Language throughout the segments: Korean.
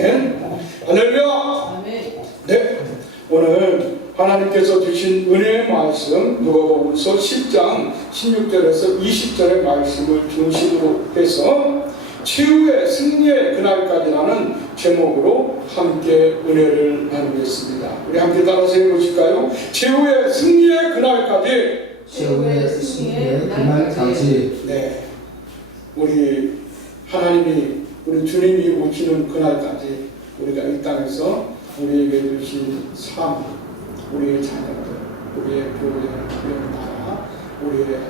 아멘. 할렐루야. 네, 오늘 하나님께서 주신 은혜의 말씀 누가복음서 10장 16절에서 20절의 말씀을 중심으로 해서 최후의 승리의 그날까지라는 제목으로 함께 은혜를 나누겠습니다. 우리 함께 따라서 해보실까요? 최후의 승리의 그날까지. 최후의 승리의 그날까지. 네, 우리 하나님이, 우리 주님이 오시는 그날까지 우리가 이 땅에서 우리에게 주신 삶, 우리의 자녀들, 우리의 교회, 우리의 나라, 우리의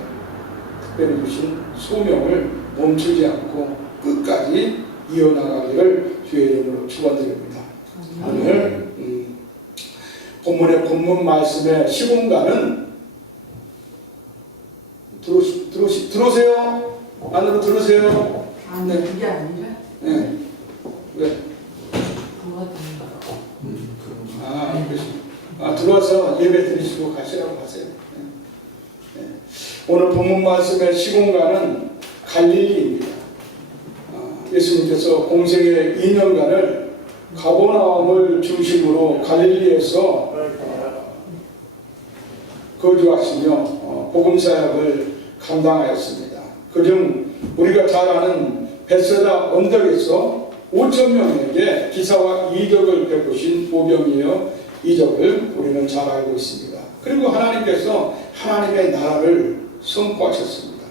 특별히 주신 소명을 멈추지 않고 끝까지 이어나가기를 주의 이름으로 축원드립니다. 오늘 본문의 본문 말씀의 시공간은 들어오세요. 안으로 들어오세요. 아니, 그게 아니라? 네. 왜? 들어와서 예배 드리시고 가시라고 하세요. 네. 오늘 본문 말씀의 시공간은 갈릴리입니다. 예수님께서 공생의 2년간을 가버나움을 중심으로 갈릴리에서 거주하시며 복음사역을 감당하였습니다. 그중 우리가 잘 아는 벳세다 언덕에서 5,000명에게 기사와 이적을 베푸신 보병이여 이적을 우리는 잘 알고 있습니다. 그리고 하나님께서 하나님의 나라를 선포하셨습니다.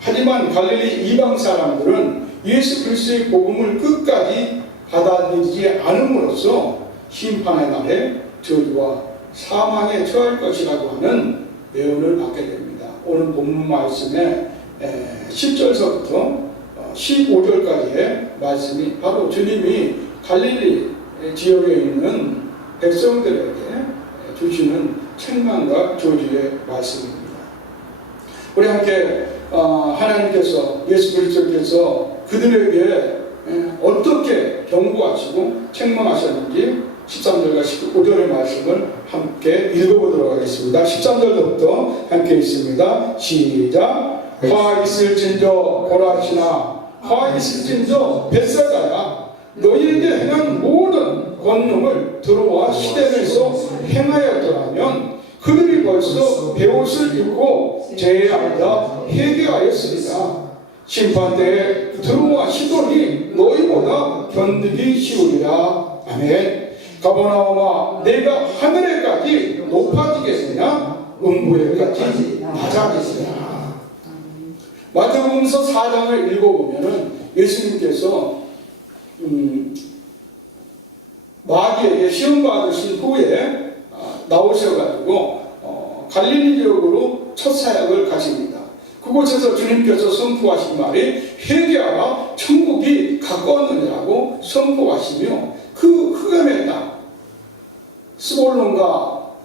하지만 갈릴리 이방 사람들은 예수 그리스도의 복음을 끝까지 받아들이지 않음으로써 심판의 날에 저주와 사망에 처할 것이라고 하는 예언을 받게 됩니다. 오늘 본문 말씀의 10절서부터 15절까지의 말씀이 바로 주님이 갈릴리 지역에 있는 백성들에게 주시는 책망과 저주의 말씀입니다. 우리 함께 하나님께서, 예수 그리스도께서 그들에게 어떻게 경고하시고 책망하셨는지 13절과 15절의 말씀을 함께 읽어보도록 하겠습니다. 13절부터 함께 읽습니다. 시작. 화 있을진저 고라시나 화 있을진저 벳세다야 너희에게 행한 모든 권능을 두로와 시대에서 행하였더라면 그들이 벌써 베옷을 입고 죄에 앉아 회개하였으리라. 심판때에 두로와 시돈이 너희보다 견디기 쉬우리라. 아멘. 가버나움아 내가 하늘에까지 높아지겠느냐 음부에까지 낮아지겠느냐. 마태복음서 4장을 읽어보면은 예수님께서 마귀에게 시험 받으신 후에 나오셔가지고 갈릴리 지역으로 첫 사역을 가십니다. 그곳에서 주님께서 선포하신 말이 회개하라 천국이 가까웠느니라고 선포하시며 그 흑암의 땅 스볼론과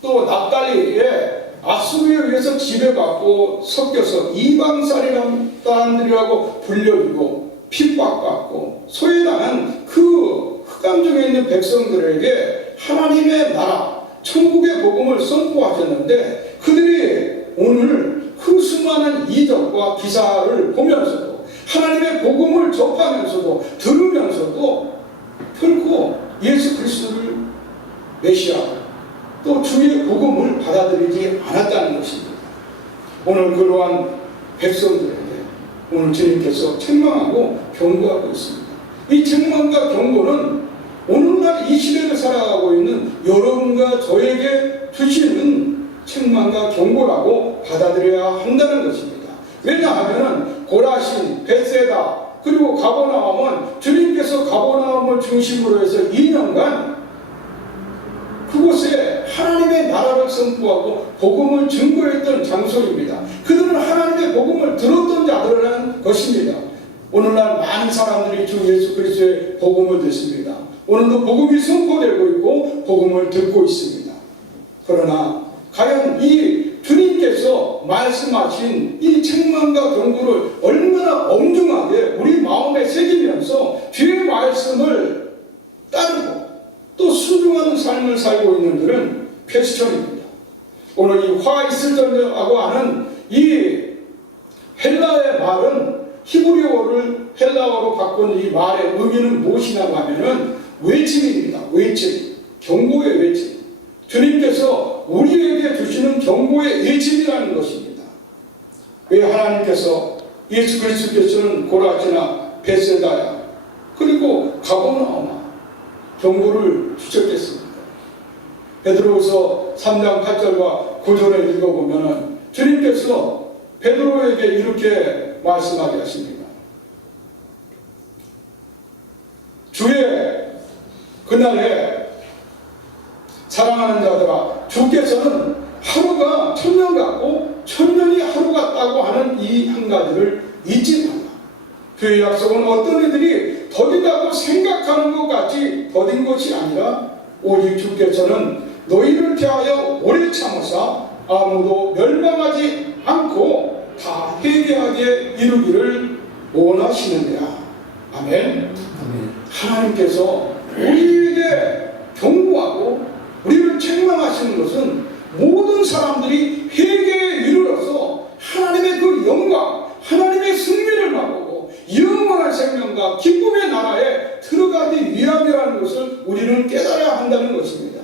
또 납달리에 아수르에 의해서 지배받고 섞여서 이방 사람들이라고 불려지고 핍박받고 소외당한 그 흑암 중에 있는 백성들에게 하나님의 나라 천국의 복음을 선포하셨는데 그들이 오늘 그 수많은 이적과 기사를 보면서도 하나님의 복음을 접하면서도 들으면서도 결코 예수 그리스도를 메시아 또 주의 복음을 받아들이지 않았다는 것입니다. 오늘 그러한 백성들에게 오늘 주님께서 책망하고 경고하고 있습니다. 이 책망과 경고는 오늘날 이 시대를 살아가고 있는 여러분과 저에게 주시는 책망과 경고라고 받아들여야 한다는 것입니다. 왜냐하면 고라신, 벳세다 그리고 가버나움은 주님께서 가버나움을 중심으로 해서 2년간 그곳에 하나님의 나라를 선포하고 복음을 증거했던 장소입니다. 그들은 하나님의 복음을 들었던 자들이라는 것입니다. 오늘날 많은 사람들이 주 예수 그리스도의 복음을 듣습니다. 오늘도 복음이 선포되고 있고 복음을 듣고 있습니다. 그러나 과연 이 주님께서 말씀하신 이 책망과 경고를 얼마나 엄중하게 우리 마음에 새기면서 주의 말씀을 따르고 또 순종하는 삶을 살고 있는들은 퀘스천입니다. 오늘 이 화 있을 전이라고 하는 이 헬라의 말은 히브리어를 헬라어로 바꾼 이 말의 의미는 무엇이냐고 하면은 외침입니다. 외침. 경고의 외침. 주님께서 우리에게 주시는 경고의 외침이라는 것입니다. 왜 하나님께서 예수 그리스도께서는 고라지나 베세다야 그리고 가버나움아 경고를 주셨겠습니까? 베드로후서 3장 8절과 9절을 읽어보면 주님께서 베드로에게 이렇게 말씀하게 하십니다. 주의 그날에 사랑하는 자들아 주께서는 하루가 천년 같고 천년이 하루 같다고 하는 이 한 가지를 잊지 말라. 그의 약속은 어떤 이들이 더디다고 생각하는 것 같이 더딘 것이 아니라 오직 주께서는 너희를 대하여 오래 참으사 아무도 멸망하지 않고 다 회개하게 이루기를 원하시느니라. 아멘. 아멘. 하나님께서 우리에게 경고하고 우리를 책망하시는 것은 모든 사람들이 회개에 이르러서 하나님의 그 영광, 하나님의 승리를 맛보고 영원한 생명과 기쁨의 나라에 들어가기 위함이라는 것을 우리는 깨달아야 한다는 것입니다.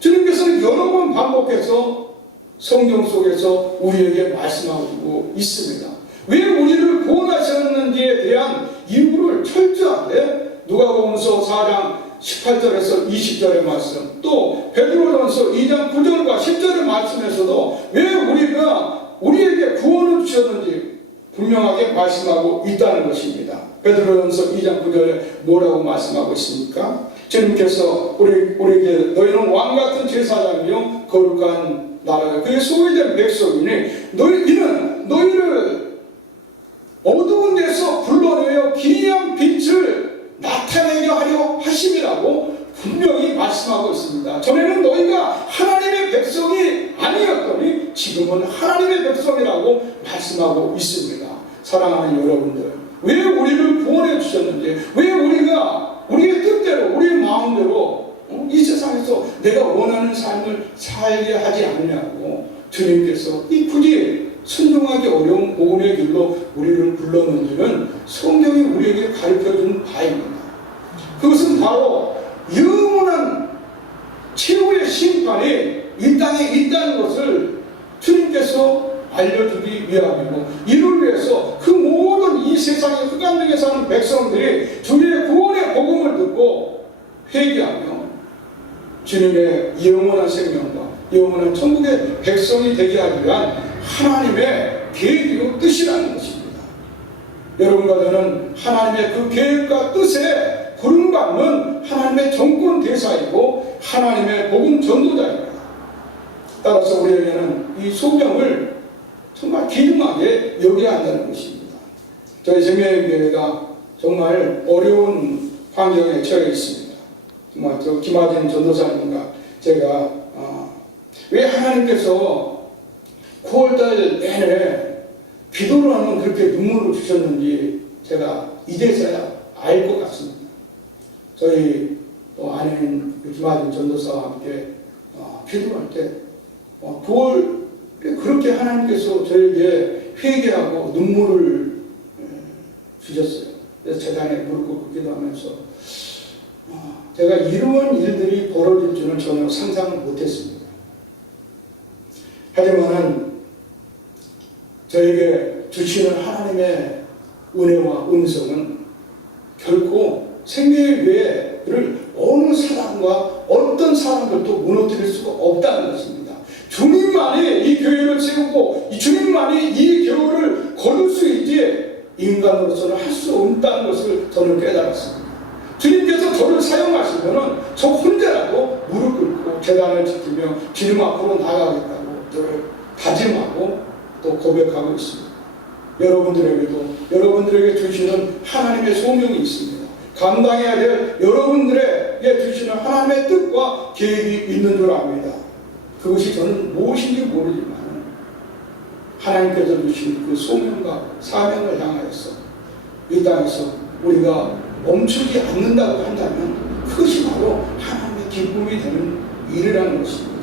주님께서는 여러 번 반복해서 성경 속에서 우리에게 말씀하고 있습니다. 왜 우리를 구원하셨는지에 대한 이유를 철저하게 누가복음서 4장 18절에서 20절의 말씀, 또 베드로전서 2장 9절과 10절의 말씀에서도 왜 우리에게 구원을 주셨는지 분명하게 말씀하고 있다는 것입니다. 베드로전서 2장 9절에 뭐라고 말씀하고 있습니까? 주님께서 우리에게 너희는 왕같은 제사장이요 거룩한 나라가 그의 소유된 백성이니 이는 너희를 어두운 데서 불러내어 기이한 빛을 나타내게 하려 하심이라고 분명히 말씀하고 있습니다. 전에는 너희가 하나님의 백성이 아니었더니 지금은 하나님의 백성이라고 말씀하고 있습니다. 사랑하는 여러분들, 왜 우리를 구원해 주셨는지, 왜 우리가 우리의 뜻대로 우리의 마음대로 이 세상에서 내가 원하는 삶을 살게 하지 않냐고 주님께서 이 굳이 순종하기 어려운 복음의 길로 우리를 불렀는지는 성경이 우리에게 가르쳐준 바입니다. 그것은 바로 영원한 최후의 심판이 이 땅에 있다는 것을 주님께서 알려주기 위함이고, 이를 위해서 그 모든 이 세상의 흑암중에 사는 백성들이 주님의 구원의 복음을 듣고 회개하며 주님의 영원한 생명과 영원한 천국의 백성이 되게 하기 위한 하나님의 계획이고 뜻이라는 것입니다. 여러분과 저는 하나님의 그 계획과 뜻에 부름받는 하나님의 정권 대사이고 하나님의 복음 전도자입니다. 따라서 우리에게는 이 소명을 정말 귀중하게 여겨야 한다는 것입니다. 저희 생명교회가 정말 어려운 환경에 처해 있습니다. 정말 저 김하진 전도사님과 제가 왜 하나님께서 9월달 내내 기도를 하면 그렇게 눈물을 주셨는지 제가 이제서야 알 것 같습니다. 저희 또 아내인 김하진 전도사와 함께 기도할 때 9월 그렇게 하나님께서 저에게 회개하고 눈물을 주셨어요. 그래서 재단에 무릎 꿇고 기도하면서 제가 이러한 일들이 벌어질 줄은 전혀 상상을 못했습니다. 하지만은 저에게 주시는 하나님의 은혜와 은성은 결코 생명의 어느 사람과 어떤 사람들도 무너뜨릴 수가 없다는 것입니다. 주님만이 이 교회를 세우고 주님만이 이 교회를 거둘 수 있지 인간으로서는 할 수 없다는 것을 저는 깨달았습니다. 주님께서 저를 사용하시면 저 혼자라도 무릎 꿇고 계단을 지키며 주님 앞으로 나가겠다고 저를 다짐하고 또 고백하고 있습니다. 여러분들에게 주시는 하나님의 소명이 있습니다. 감당해야 될 여러분들에게 주시는 하나님의 뜻과 계획이 있는 줄 압니다. 그것이 저는 무엇인지 모르지만 하나님께서 주신 그 소명과 사명을 향하여서 이 땅에서 우리가 멈추지 않는다고 한다면 그것이 바로 하나님의 기쁨이 되는 일이라는 것입니다.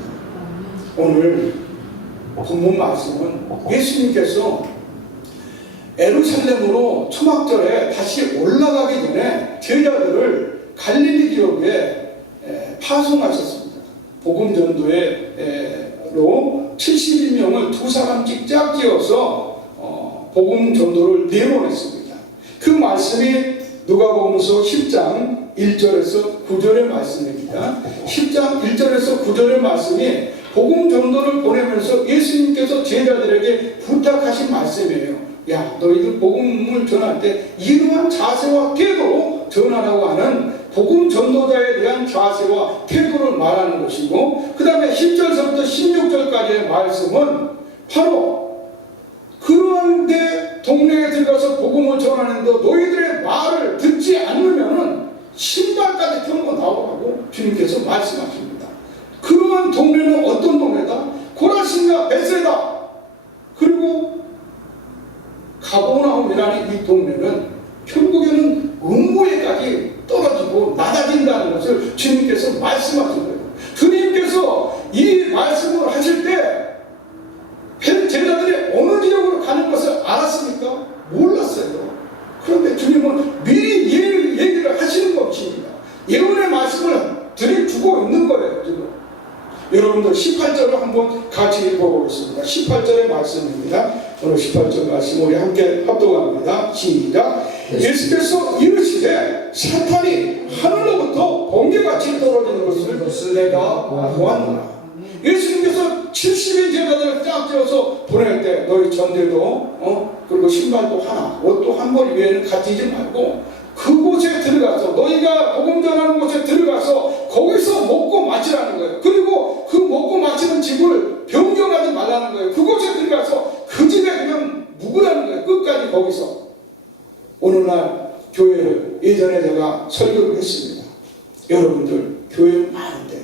오늘 본문 말씀은 예수님께서 예루살렘으로 초막절에 다시 올라가기 전에 제자들을 갈릴리 지역에 파송하셨습니다. 복음 전도로 71명을 두 사람씩 짝지어서 복음 전도를 내보냈습니다. 그 말씀이 누가복음서 10장 1절에서 9절의 말씀입니다. 10장 1절에서 9절의 말씀이 복음 전도를 보내면서 예수님께서 제자들에게 부탁하신 말씀이에요. 야, 너희들 복음을 전할 때 이러한 자세와 태도로 전하라고 하는 복음 전도자에 대한 자세와 태도를 말하는 것이고, 그 다음에 10절서부터 16절까지의 말씀은 바로 그런데 동네에 들어가서 복음을 전하는데 너희들의 말을 듣지 않으면은 신발까지 펴고 나오라고 주님께서 말씀하십니다. 그러한 동네는 어떤 동네다? 고라신과 벳세다, 그리고 가버나움이라는 이 동네는 결국에는 음부에까지 떨어지고 낮아진다는 것을 주님께서 말씀하신 거예요. 주님께서 이 말씀을 하실 때 제자들이 어느 지역으로 가는 것을 알았습니까? 몰랐어요. 그런데 주님은 미리 얘기를 하시는 것입니다. 예언의 말씀을 드려주고 있는 거예요, 지금. 여러분들 18절을 한번 같이 읽어보겠습니다. 18절의 말씀입니다. 오늘 18절 말씀 우리 함께 합독합니다. 시작. 예수께서 이르시되 사탄이 하늘로부터 번개같이 떨어지는 것을 내가 보았노라. 예수님께서 70인 제자들을 짝지어서 보낼 때 너희 전대도 그리고 신발도 하나, 옷도 한 벌 외에는 가지지 말고 그곳에 들어가서, 너희가 복음 전하는 곳에 들어가서 거기서 먹고 마시라는 거예요. 그리고 그 먹고 마시는 집을 변경하지 말라는 거예요. 그곳에 들어가서 그 집에 그냥 묵으라는 거예요. 끝까지 거기서. 오늘날 교회를 예전에 제가 설교를 했습니다. 여러분들 교회 많은데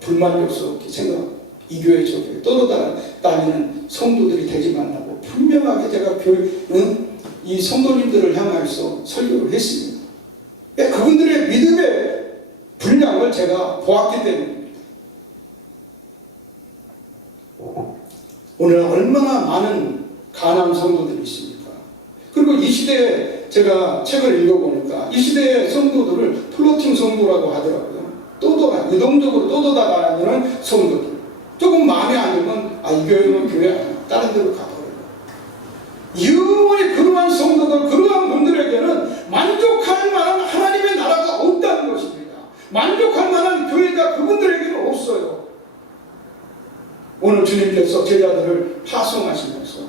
불만이 없어 생각, 이 교회 저 교회 떠돌아다니는 성도들이 되지 말라고 분명하게 제가 이 성도님들을 향해서 설교를 했습니다. 그분들의 믿음의 분량을 제가 보았기 때문입니다. 오늘 얼마나 많은 가난 성도들이 있습니까? 그리고 이 시대에 제가 책을 읽어보니까 이 시대의 성도들을 플로팅 성도라고 하더라고요. 유동적으로 떠돌아다니는 성도들. 조금 마음에 안 들면 이 교회는 교회 아니야, 다른 데로 가버려요. 영원히 그러한 성도들, 그러한 분들에게는 만족할 만한 하나님의 나라가 없다는 것입니다. 만족할 만한 교회가 그분들에게는 없어요. 오늘 주님께서 제자들을 파송하시면서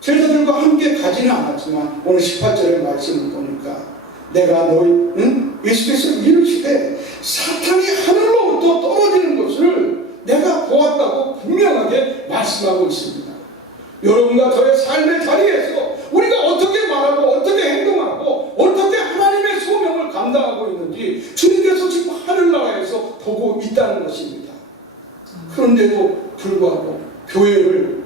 제자들과 함께 가지는 않았지만 오늘 18절의 말씀을 보니까 내가 예수께서 이르시되 사탄이 하늘로부터 떨어지는 것을 내가 보았다고 분명하게 말씀하고 있습니다. 여러분과 저의 삶의 자리에서 우리가 어떻게 말하고 어떻게 행동하고 어떻게 하나님의 소명을 감당하고 있는지 주님께서 지금 하늘나라에서 보고 있다는 것입니다. 그런데도 불구하고 교회를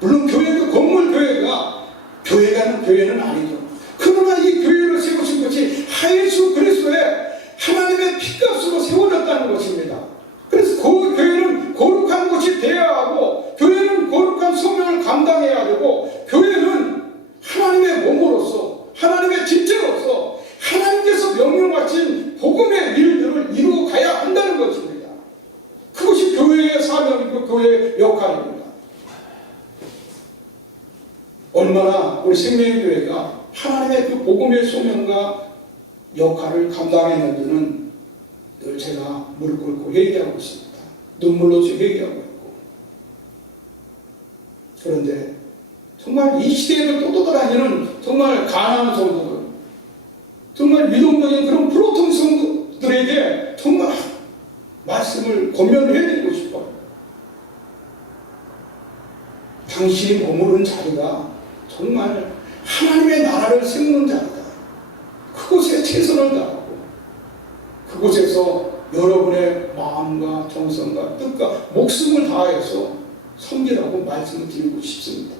물론 교회도 건물 교회는 아니죠. 그러나 이 교회를 세우신 것이 예수 그리스도의 하나님의 피값으로 세워졌다는 것입니다. 그래서 그 교회는 거룩한 것이 되어야 하고, 교회는 거룩한 소명을 감당해야 되고, 교회는 하나님의 몸으로서, 하나님의 집체로서 하나님께서 명령하신 복음의 일들을 이루어 가야 한다는 것입니다. 그것이 교회의 사명이고 교회의 역할입니다. 얼마나 우리 생명교회가 하나님의 그 복음의 소명과 역할을 감당했는지는 늘 제가 무릎 꿇고 회개하고 있습니다. 눈물로서 회개하고 있고. 그런데 정말 이 시대에는 떠돌아다니는 정말 가난한 성도들, 정말 위동적인 그런 프로통 성도들에게 정말 말씀을 권면해드리고 싶어요. 당신이 머무른 자리가 정말 하나님의 나라를 세우는 자리다. 그곳에 최선을 다하고 그곳에서 여러분의 마음과 정성과 뜻과 목숨을 다해서 섬기라고 말씀을 드리고 싶습니다.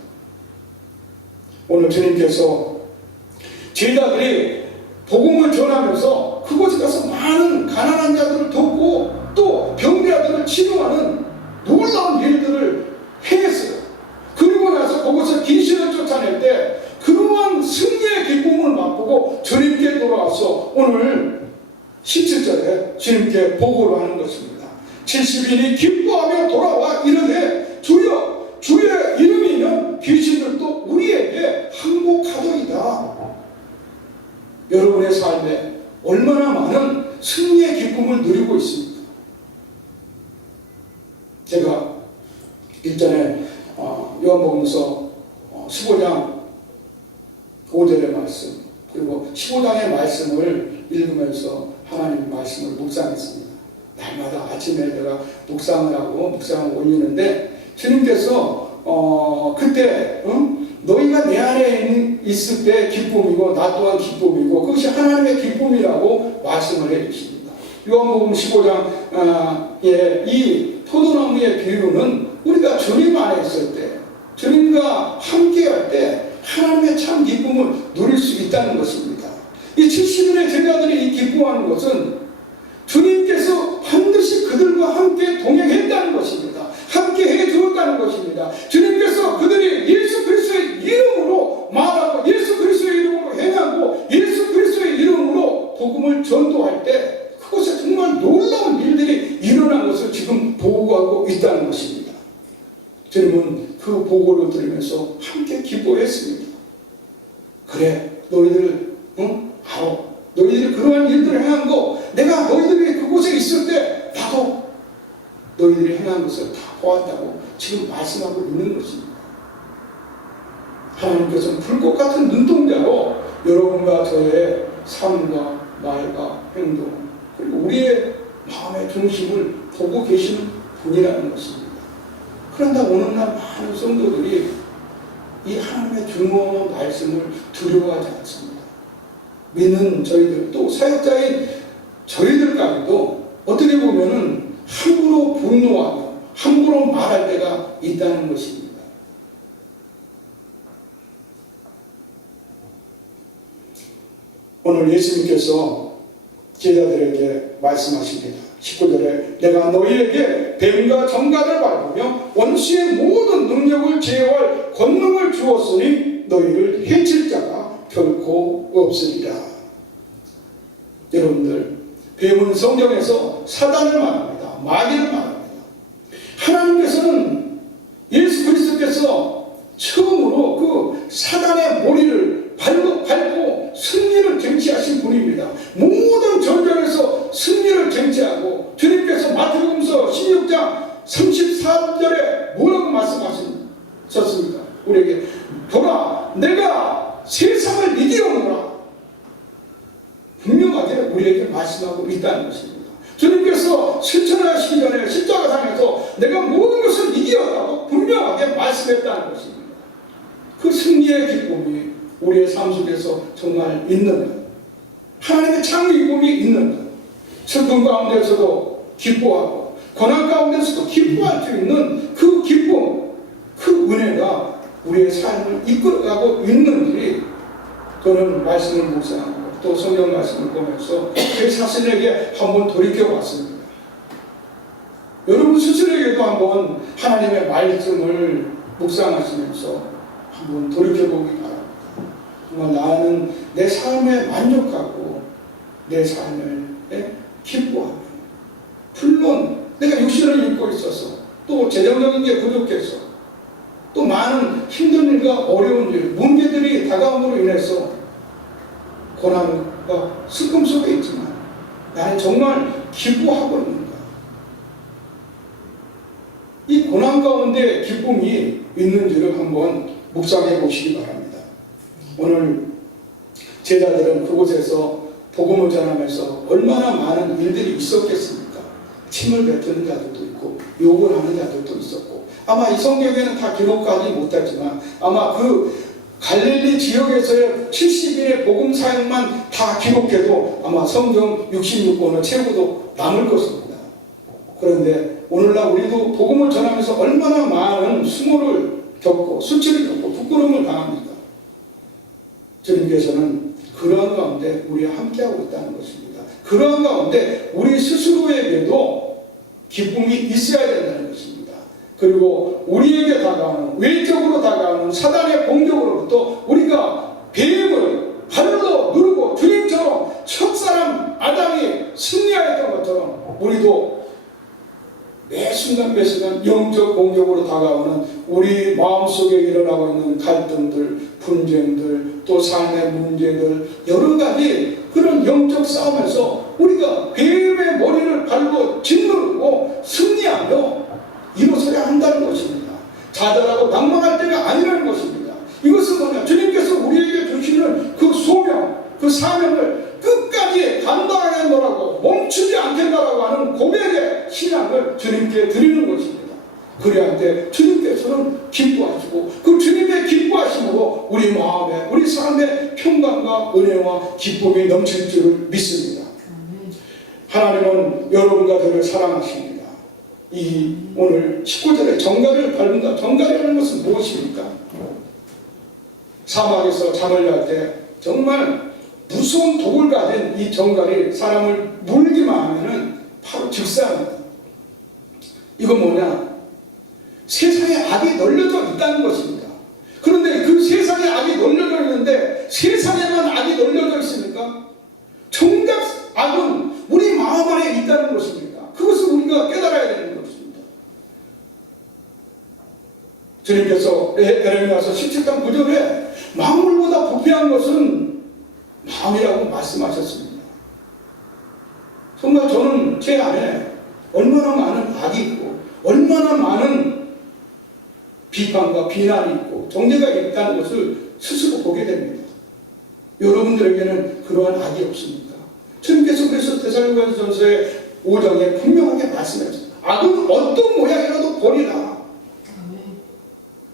오늘 주님께서 제자들이 복음을 전하면서 그곳에 가서 많은 가난한 자들을 돕고 또 병자들을 치료하는 놀라운 일들을 행했어요. 그리고 오늘 17절에 주님께 보고를 하는 것입니다. 70인이 기뻐하며 돌아와 이르되 주여 주의 이름이면 귀신들도 우리에게 항복하더이다. 여러분의 삶에 얼마나 많은 승리의 기쁨을 누리고 있습니까? 제가 일전에 요한복음서 15장 5절의 말씀 그리고 15장의 말씀을 읽으면서 하나님 말씀을 묵상했습니다. 날마다 아침에 제가 묵상을 하고 묵상을 올리는데 주님께서 그때 너희가 내 안에 있을 때 기쁨이고 나 또한 기쁨이고 그것이 하나님의 기쁨이라고 말씀을 해주십니다. 요한복음 15장의 이 포도나무의 비유는 우리가 주님 안에 있을 때 주님과 함께할 때 하나님의 참 기쁨을 누릴 수 있다는 것입니다. 이 70인의 제자들이 이 기뻐하는 것은 주님께서 반드시 그들과 함께 동행했다는 것입니다. 함께 해주었다는 것입니다. 주님께서 그들이 예수 그리스도의 이름으로 말하고 예수 그리스도의 이름으로 행하고 예수 그리스도의 이름으로 복음을 전도할 때 그곳에 정말 놀라운 일들이 일어난 것을 지금 보고하고 있다는 것입니다. 주님은 그 보고를 들으면서 함께 기뻐했습니다. 그래 너희들 알아. 너희들이 그러한 일들을 행한 거 내가 너희들이 그곳에 있을 때 나도 너희들이 행한 것을 다 보았다고 지금 말씀하고 있는 것입니다. 하나님께서는 불꽃 같은 눈동자로 여러분과 저의 삶과 말과 행동 그리고 우리의 마음의 중심을 보고 계시는 분이라는 것입니다. 그런데 오늘날 많은 성도들이 이 하나님의 중요한 말씀을 두려워하지 않습니다. 믿는 저희들 또 사역자인 저희들까지도 어떻게 보면은 함부로 분노하며 함부로 말할 때가 있다는 것입니다. 오늘 예수님께서 제자들에게 말씀하십니다. 19절에 내가 너희에게 뱀과 정갈을 밟으며 원수의 모든 능력을 제어할 권능을 주었으니 너희를 해칠 자가 결코 없으리라. 여러분들 뱀은 성경에서 사단을 말합니다. 마귀를 말합니다. 하나님께서는 예수 그리스도께서 처음으로 그 사단의 머리를 밟고 승리를 쟁취하신 분입니다. 모든 전쟁에서 승리를 쟁취하고 주님께서 마태복음서 16장 34절에 뭐라고 말씀하셨습니까? 우리에게 보라 내가 세상을 이기려노라 분명하게 우리에게 말씀하고 있다는 것입니다. 주님께서 실천하시기 전에 십자가상에서 내가 모든 것을 이기었다고 분명하게 말씀했다는 것입니다. 그 승리의 기쁨이 우리의 삶 속에서 정말 있는가? 하나님의 참 기쁨이 있는가? 슬픔 가운데서도 기뻐하고 고난 가운데서도 기뻐할 수 있는 그 기쁨, 그 은혜가 우리의 삶을 이끌어가고 있는지 저는 말씀을 묵상하고 또 성경 말씀을 보면서 제 자신에게 한번 돌이켜봤습니다. 여러분 스스로에게도 한번 하나님의 말씀을 묵상하시면서 한번 돌이켜보기 바랍니다. 정말 나는 내 삶에 만족하고 내 삶을 기뻐하며 물론 내가 육신을 입고 있어서 또 재정적인 게 부족해서 또 많은 힘든 일과 어려운 일, 문제들이 다가옴으로 인해서 고난과 슬픔 속에 있지만 나는 정말 기뻐하고 있는가? 이 고난 가운데 기쁨이 있는지를 한번 묵상해 보시기 바랍니다. 오늘 제자들은 그곳에서 복음을 전하면서 얼마나 많은 일들이 있었겠습니까? 침을 뱉는 자들도 있고 욕을 하는 자들도 있었고 아마 이 성경에는 다 기록하지 못했지만 아마 그 갈릴리 지역에서의 70인의 복음 사역만 다 기록해도 아마 성경 66권을 채우고도 남을 것입니다. 그런데 오늘날 우리도 복음을 전하면서 얼마나 많은 수모를 겪고 수치를 겪고 부끄러움을 당합니까? 주님께서는 그러한 가운데 우리와 함께하고 있다는 것입니다. 그러한 가운데 우리 스스로에게도 기쁨이 있어야 된다는 것입니다. 그리고 우리에게 다가오는 외적으로 다가오는 사단의 공격으로부터 우리가 뱀을 발로 누르고 주님처럼 척사 순간 매 순간 영적 공격으로 다가오는 우리 마음속에 일어나고 있는 갈등들, 분쟁들, 또 삶의 문제들, 여러 가지 그런 영적 싸움에서 우리가 뱀의 머리를 밟고 짓누르고 승리하며 일어서야 한다는 것입니다. 좌절하고 낭망할 때가 아니라는 것입니다. 이것은 뭐냐? 주님께서 우리에게 주시는 그 소명, 그 사명을 끝까지 감당하게 노라고 멈추지 않겠다라고 하는 고백의 신앙을 주님께 드리는 것입니다. 그래야 때 주님께서는 기뻐하시고 그 주님의 기뻐하심으로 우리 마음에 우리 삶의 평강과 은혜와 기쁨이 넘칠 줄을 믿습니다. 하나님은 여러분과 저를 사랑하십니다. 이 오늘 19절에 정갈을 밟는다. 정갈이라는 것은 무엇입니까? 사막에서 잠을 잘 때 정말 무서운 독을 가진 이 정갈이 사람을 물기만 하면은 바로 즉사합니다. 이건 뭐냐? 세상에 악이 널려져 있다는 것입니다. 그런데 그 세상에 악이 널려져 있는데 세상에만 악이 널려져 있습니까? 정작 악은 우리 마음 안에 있다는 것입니다. 그것을 우리가 깨달아야 되는 것입니다. 주님께서 에레미야서 17장 9절에 만물보다 부패한 것은 마음이라고 말씀하셨습니다. 정말 저는 제 안에 얼마나 많은 악이 있고 얼마나 많은 비판과 비난이 있고 정죄가 있다는 것을 스스로 보게 됩니다. 여러분들에게는 그러한 악이 없습니까? 주님께서 그래서 데살로니가전서의 5장에 분명하게 말씀하셨습니다. 악은 어떤 모양이라도 버리라.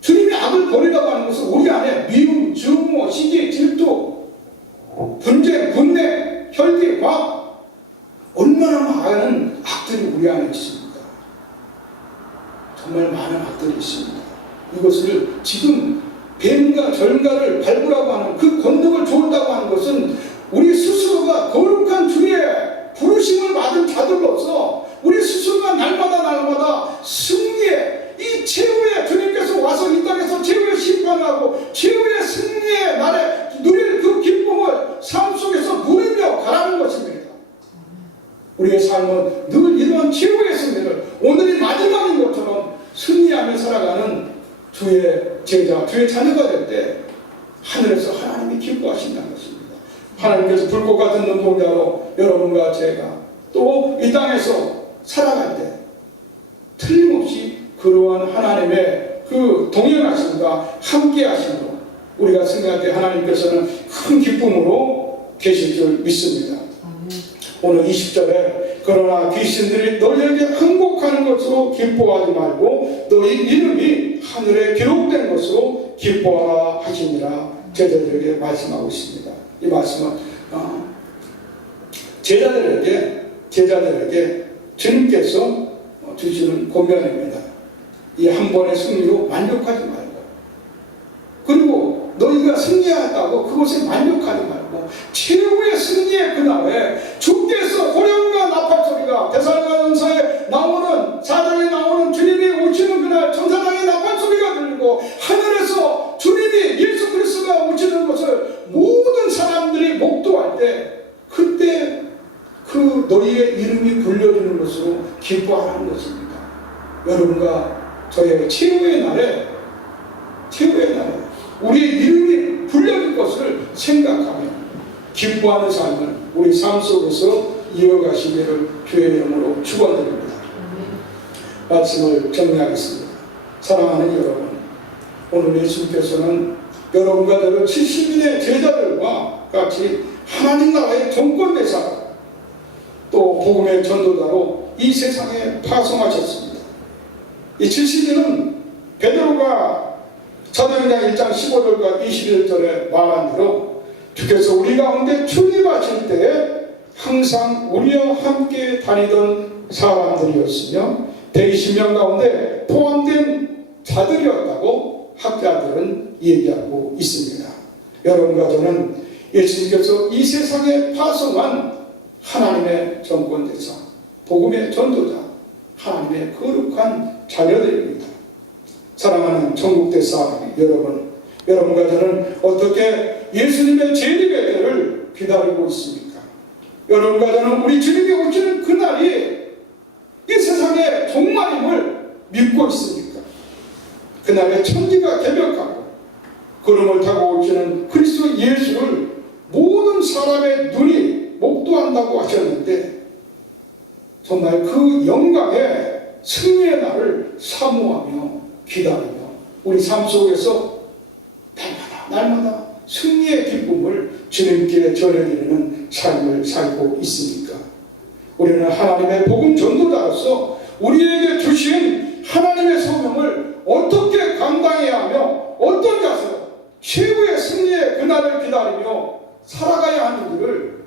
주님이 악을 버리라고 하는 것은 우리 안에 미움, 증오, 시기, 질투, 분쟁, 분내, 혈기, 과학, 얼마나 많은 악들이 우리 안에 있습니다. 정말 많은 악들이 있습니다. 이것을 지금 뱀과 절가를 밟으라고 하는 그 권능을 주었다고 하는 것은 우리 스스로가 거룩한 주의 부르심을 받은 자들로서 우리 스스로가 날마다 승리의 이 최후의 주님께서 와서 이 땅에서 최후의 심판을 하고 최후의 승리의 날에 누릴 그 기쁨을 삶 속에서 누리며 가라는 것입니다. 우리의 삶은 늘 이러한 최후의 승리를 오늘이 마지막인 것처럼 승리하며 살아가는 주의 제자, 주의 자녀가 될 때 하늘에서 하나님이 기뻐하신다는 것입니다. 하나님께서 불꽃 같은 눈동자로 여러분과 제가 또 이 땅에서 살아갈 때 틀림없이 그러한 하나님의 그 동행하심과 함께하심으로 우리가 승리할 때 하나님께서는 큰 기쁨으로 계실 줄 믿습니다. 오늘 20절에 그러나 귀신들이 너희에게 항복하는 것으로 기뻐하지 말고 너희 이름이 하늘에 기록된 것으로 기뻐하라 하시니라 제자들에게 말씀하고 있습니다. 이 말씀은 제자들에게 주님께서 주시는 권면입니다. 이 한 번의 승리로 만족하지 말고 그리고 너희가 승리했다고 그것에 만족하지 말고 최후의 승리의 그날에 주께서 호령과 나팔 소리가 데살로니가전서에 나오는 4장에 나오는 주님이 오시는 그날 천사장의 나팔 소리가 들리고 하늘에서 주님이 예수 그리스도가 오시는 것을 모든 사람들이 목도할 때 그때 그 너희의 이름이 불려지는 것으로 기뻐하는 것입니다. 여러분과 저의 최후의 날에 우리의 이름이 불려질 것을 생각하며 기뻐하는 삶을 우리 삶 속에서 이어가시기를 주의 이름으로 축원드립니다. 말씀을 정리하겠습니다. 사랑하는 여러분, 오늘 예수님께서는 여러분과 저를 70인의 제자들과 같이 하나님 나라의 정권대사 또 복음의 전도자로 이 세상에 파송하셨습니다. 이 70인은 베드로가 사도행전 1장 15절과 21절에 말한 대로 주께서 우리 가운데 출입하실 때에 항상 우리와 함께 다니던 사람들이었으며 120명 가운데 포함된 자들이었다고 학자들은 얘기하고 있습니다. 여러분과 저는 예수님께서 이 세상에 파송한 하나님의 정권대사, 복음의 전도자, 하나님의 거룩한 자녀들입니다. 사랑하는 천국대사 여러분, 여러분과 저는 어떻게 예수님의 재림의 때를 기다리고 있습니까? 여러분과 저는 우리 주님이 오시는 그날이 이 세상에 세상의 종말임을 믿고 있습니까? 그날에 천지가 개벽하고 구름을 타고 오시는 그리스도 예수를 모든 사람의 눈이 목도한다고 하셨는데 정말 그 영광의 승리의 날을 사모하며 기다리며 우리 삶 속에서 날마다 승리의 기쁨을 주님께 전해드리는 삶을 살고 있습니까? 우리는 하나님의 복음 전도자로서 우리에게 주신 하나님의 소명을 어떻게 감당해야 하며 어떤 자세로 최후의 승리의 그날을 기다리며 살아가야 하는지를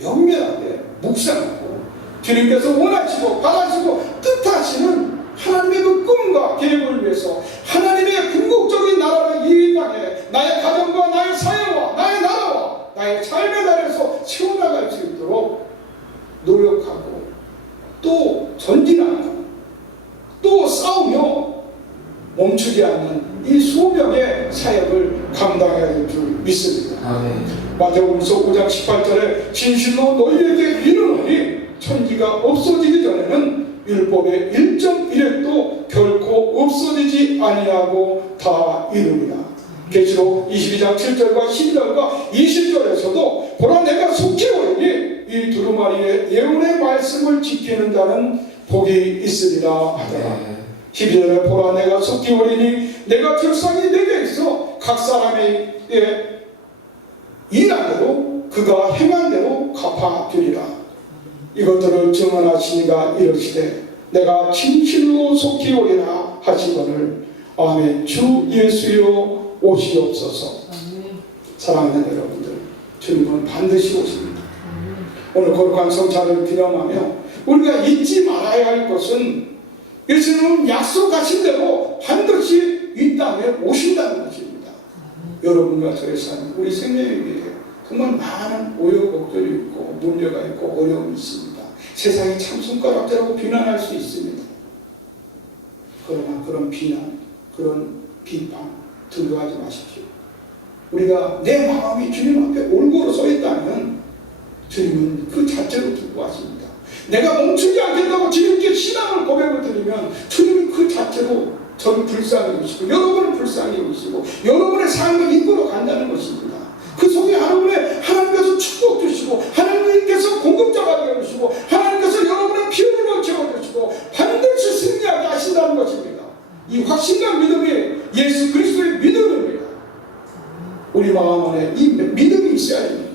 면밀하게 묵상하고 주님께서 원하시고 바라시고 뜻하시는 하나님의 그 꿈과 계획을 위해서 하나님의 궁극적인 나라를 이 땅에 나의 가정과 나의 사회와 나의 나라와 나의 삶의 날에서 세워나갈 수 있도록 노력하고 또 전진하고 또 싸우며 멈추지 않는 이 소명의 사역을 감당해야 될 줄 믿습니다. 마태복음서 5장 18절에 진실로 너희에게 이르노니 천지가 없어지기 전에는 율법의 1.1획도 결코 없어지지 아니하고 다 이루리라. 계시록 22장 7절과 12절과 20절에서도 보라 내가 속히 오리니 이 두루마리의 예언의 말씀을 지키는 자는 복이 있으리라 하더라. 12절에 보라 내가 속히 오리니 내가 결상이 내게 있어 각 사람의 일한 대로 그가 행한 대로 갚아주리라. 이것들을 증언하시니가 이르시되 내가 진실로 속히 오리라 하시거늘 아멘. 주 예수여 오시옵소서. 사랑하는 여러분들, 주님은 반드시 오십니다. 오늘 거룩한 성찬을 기념하며 우리가 잊지 말아야 할 것은 예수님은 약속하신 대로 반드시 이 땅에 오신다는 것입니다. 여러분과 저의 삶, 우리 생명에게 정말 많은 우여곡절이 있고 문제가 있고 어려움이 있습니다. 세상이 참 손가락질하고 비난할 수 있습니다. 그러나 그런 비난, 그런 비판 두려워하지 마십시오. 우리가 내 마음이 주님 앞에 올고로 서 있다면 주님은 그 자체로 기뻐하십니다. 내가 멈추지 않겠다고 주님께 신앙을 고백을 드리면 주님은 그 자체로 저를 불쌍히 여기시고 여러분을 불쌍히 여기시고 여러분의 삶을 이끌어 간다는 것입니다. 그 속에 하나님께서 축복 주시고 하나님께서 공급자가 되어주시고 하나님께서 여러분의 피부로 채워주시고 반드시 승리하게 하신다는 것입니다. 이 확신과 믿음이 예수 그리스도의 믿음입니다. 우리 마음 안에 이 믿음이 있어야 됩니다.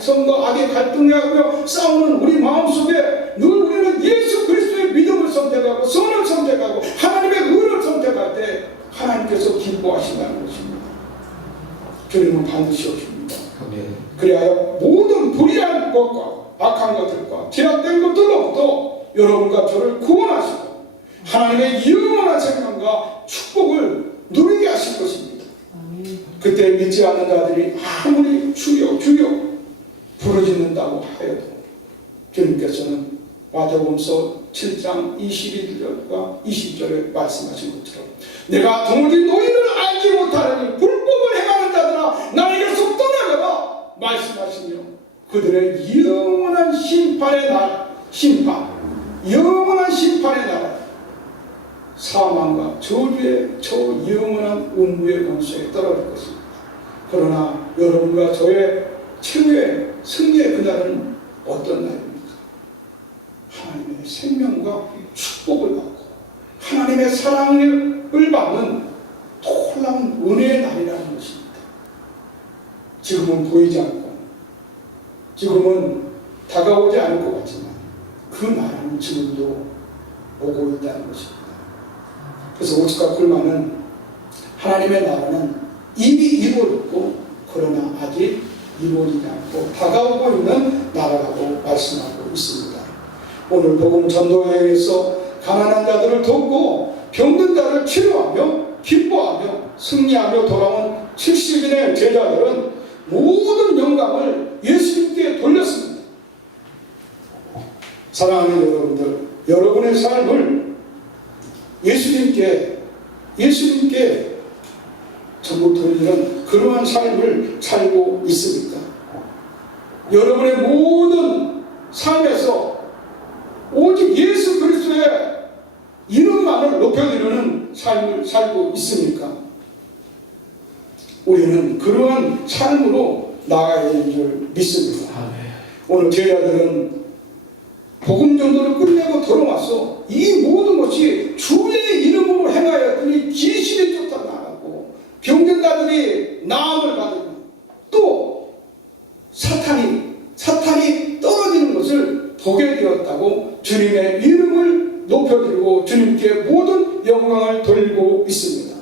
성과 악의 갈등하며 싸우는 우리 마음속에 늘 우리는 예수 그리스도의 믿음을 선택하고 선을 선택하고 하나님의 의를 선택할 때 하나님께서 기뻐하신다는 것입니다. 주님은 반드시 오십니다. 그리하여 모든 불의한 것과 악한 것들과 제약된 것들로부터 여러분과 저를 구원하시고 하나님의 영원한 생명과 축복을 누리게 하실 것입니다. 그때 믿지 않는 자들이 아무리 주여 주여 부르짖는다고 하여도 주님께서는 마태복음서 7장 21절과 20절에 말씀하신 것처럼 내가 도무지 너희를 알지 못하느니 불법을 행하는 자들아 나에게서 떠나가라 말씀하시며 그들의 영원한 심판의 날 영원한 심판의 날 사망과 저주의 저 영원한 운구의 권세에 떨어질 것입니다. 그러나 여러분과 저의 최후의 승리의 그날은 어떤 날입니까? 하나님의 생명과 축복을 받고 하나님의 사랑을 받는 놀라운 은혜의 날이라는 것입니다. 지금은 보이지 않고 지금은 다가오지 않을 것 같지만 그 날은 지금도 오고 있다는 것입니다. 그래서 오죽과 꿀만은 하나님의 나라는 이미 이루어졌고 그러나 아직 이루어지지 않고 다가오고 있는 나라라고 말씀하고 있습니다. 오늘 복음 전도에 의해서 가난한 자들을 돕고 병든 자를 치료하며 기뻐하며 승리하며 돌아온 70인의 제자들은 모든 영광을 예수님께 돌렸습니다. 사랑하는 여러분들, 여러분의 삶을 예수님께 전부 돌리는 그러한 삶을 살고 있습니까? 여러분의 모든 삶에서 오직 예수 그리스도의 삶을 살고 있습니까? 우리는 그러한 삶으로 나아가야 되는 줄 믿습니다. 오늘 제자들은 복음 전도를 끝내고 돌아와서 이 모든 것이 주의 이름으로 행하였더니 귀신이 쫓아나가고 병든자들이 나음을 받으며 또 사탄이 떨어지는 것을 보게 되었다고 주님의 이름을 높여드리고 주님께 모든 영광을 돌리고 있습니다.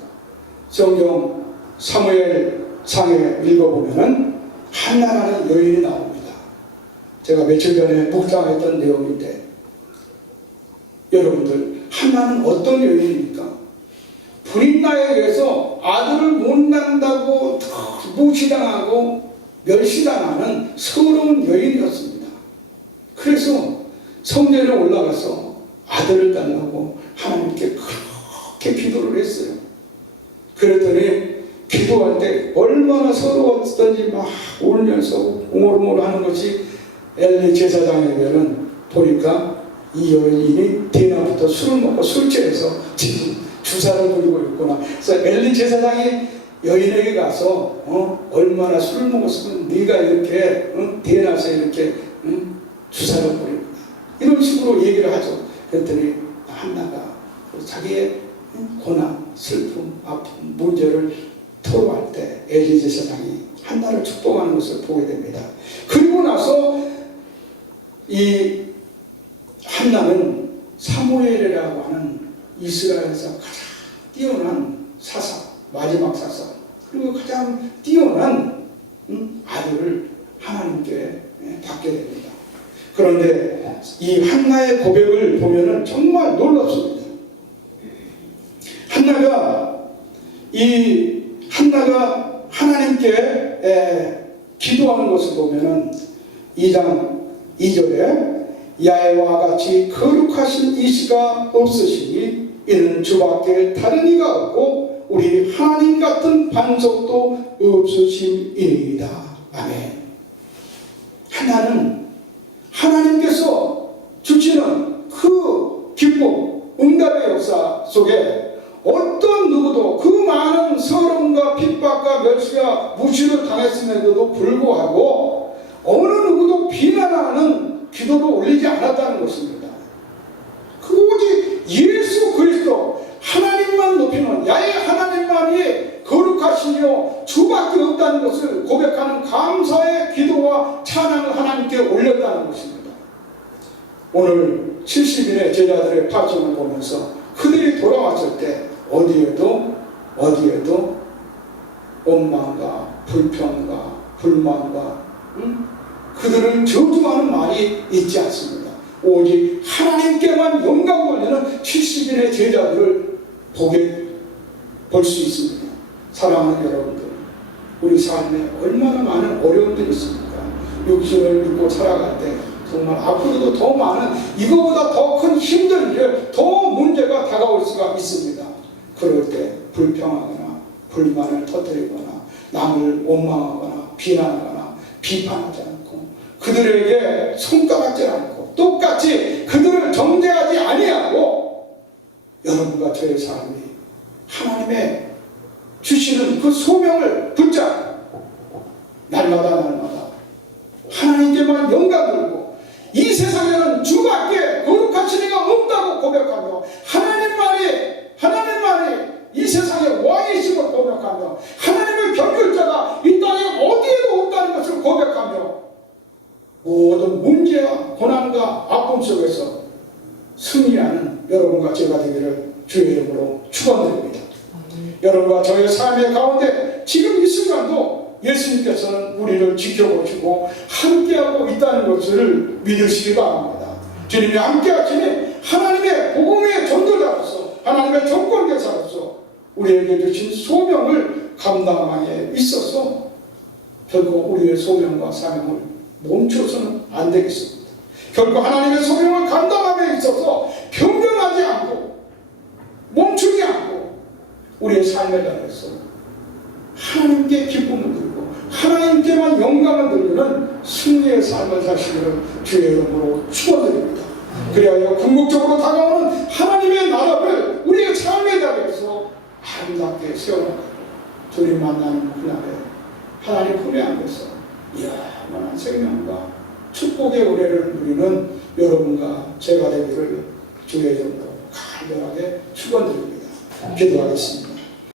성경 사무엘상에 읽어보면 한나라는 여인이 나옵니다. 제가 며칠 전에 묵상했던 내용인데, 여러분들, 한나는 어떤 여인입니까? 불인나에 의해서 아들을 못 낳는다고 무시당하고 멸시당하는 서러운 여인이었습니다. 그래서 성전에 올라가서 아들을 달라고 하나님께 그렇게 기도를 했어요. 그랬더니 기도할 때 얼마나 서러웠던지 막 울면서 웅얼웅얼 하는 것이 엘리 제사장에게는 보니까 이 여인이 대낮부터 술을 먹고 술 취해서 지금 주사를 부리고 있구나. 그래서 엘리 제사장이 여인에게 가서 얼마나 술을 먹었으면 네가 이렇게 대낮에 이렇게 주사를 부리구나, 이런 식으로 얘기를 하죠. 그랬더니 한나가 자기의 고난, 슬픔, 아픔, 문제를 토로할 때 엘리 제사장이 한나를 축복하는 것을 보게 됩니다. 그리고 나서 이 한나는 사무엘이라고 하는 이스라엘에서 가장 뛰어난 사사, 마지막 사사, 그리고 가장 뛰어난 아들을 하나님께 받게 됩니다. 그런데 이 한나의 고백을 보면은 정말 놀랍습니다. 한나가 하나님께 기도하는 것을 보면은 2장 2절에 야훼와 같이 거룩하신 이시가 없으시니 이는 주밖에 다른 이가 없고 우리 하나님 같은 반석도 없으심이니이다. 아멘. 하나는 하나님께서 주시는 그 기쁨, 응답의 역사 속에 어떤 누구도 그 많은 서름과 핍박과 멸시와 무시를 당했음에도 불구하고 어느 누구도 비난하는 기도를 올리지 않았다는 것입니다. 그 오직 예수 그리스도 하나님만 높이는 야훼 하나님만이 거룩하시며 주밖에 없다는 것을 고백하는 감사의 기도와 찬양을 하나님께 올렸다는 것입니다. 오늘 70인의 제자들의 파송을 보면서 그들이 돌아왔을 때 어디에도 원망과 불평과 불만과 그들을 저주하는 말이 있지 않습니다. 오직 하나님께만 영광 돌리는 70인의 제자들을 볼 수 있습니다. 사랑하는 여러분들, 우리 삶에 얼마나 많은 어려움들이 있습니까? 육신을 믿고 살아갈 때 정말 앞으로도 더 많은, 이거보다 더 큰 힘든 일, 더 문제가 다가올 수가 있습니다. 그럴 때 불평하거나 불만을 터뜨리거나 남을 원망하거나 비난하거나 비판하지 않고 그들에게 손가락질 않고 똑같이 그들을 정죄하지 아니하고 여러분과 저의 삶이 하나님의 주시는 그 소명을 붙잡고 날마다 하나님께만 영광 돌리고 이 세상에는 주밖에 거룩하신 이가 없다고 고백하며 하나님만이 이 세상의 왕이심을 고백하며 하나님의 변결자가 이 땅에 어디에도 없다는 것을 고백하며 모든 문제와 고난과 아픔 속에서 승리하는 여러분과 제가 되기를 주의 이름으로 축원드립니다. 여러분과 저의 삶의 가운데 지금 이 순간도 예수님께서는 우리를 지켜보시고 함께하고 있다는 것을 믿으시기 바랍니다. 주님이 함께하시니 하나님의 복음의 전도자로서 하나님의 정권교사로서 우리에게 주신 소명을 감당함에 있어서 결코 우리의 소명과 사명을 멈춰서는 안 되겠습니다. 결코 하나님의 소명을 감당함에 있어서 변경하지 않고 멈추지 않고 우리의 삶의 자리에서 하나님께 기쁨을 드리고 하나님께만 영광을 드리는 승리의 삶을 사시기를 주의 이름으로 축원드립니다. 그리하여 궁극적으로 다가오는 하나님의 나라를 우리의 삶의 자리에서 위에 세워놓고 주님 만나는 그날에 하나님 품에 안겨서 영원한 생명과 축복의 은혜를 누리는 여러분과 제가 되기를 주의 이름으로 간절하게 축원드립니다. 기도하겠습니다.